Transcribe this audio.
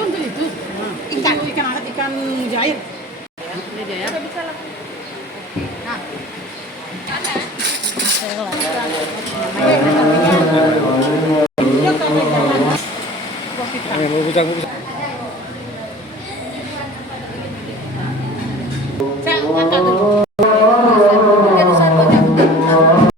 untuk itu. Ikan, ikan apa? Ikan mujair. Ini dia ya. Bisa langsung. Nah, saya angkat dulu.